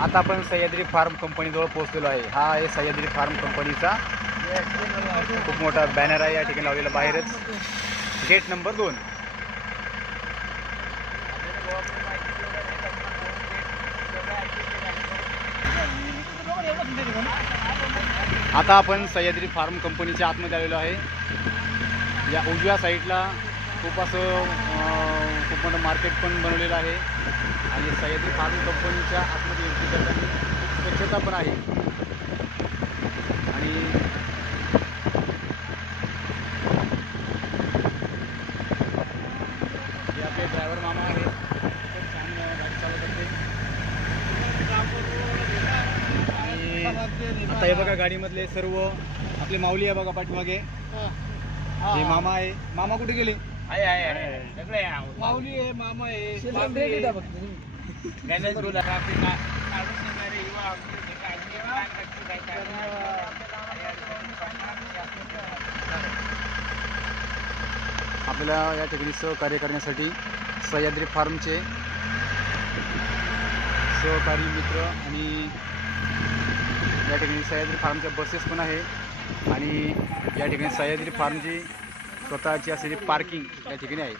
आता आपण सह्याद्री फार्म कंपनीजवळ पोहोचलेलो आहे. हा आहे सह्याद्री फार्म कंपनीचा. खूप मोठा बॅनर आहे या ठिकाणी लावलेला बाहेरच. गेट नंबर दोन. आता आपण सह्याद्री फार्म कंपनीच्या आतमध्ये आलेलो आहे. या उजव्या साईडला खूप असं खूप मोठं मार्केट पण बनवलेलं आहे. आणि सह्याद्री फार्म कंपनीच्या आतमध्ये एंट्री करताना खूप स्वच्छता पण आहे. आणि हे आपले ड्रायव्हर मामा आहे खूप छान गाडी चालवतात ते आणि आता हे बघा गाडीमधले सर्व. आपले माऊली आहे बघा पाठीमागे. हे. मामा आहे. मामा कुठे गेले? माऊली आहे मामा आहे. बापरे. गणेश गुला काढून देणारे युवा आपल्याला या ठिकाणी सहकार्य करण्यासाठी सह्याद्री फार्मचे सहकारी मित्र आणि या ठिकाणी सह्याद्री फार्मच्या बसेस पण आहे आणि या ठिकाणी सह्याद्री फार्मची स्वतःची असलेली पार्किंग या ठिकाणी आहे.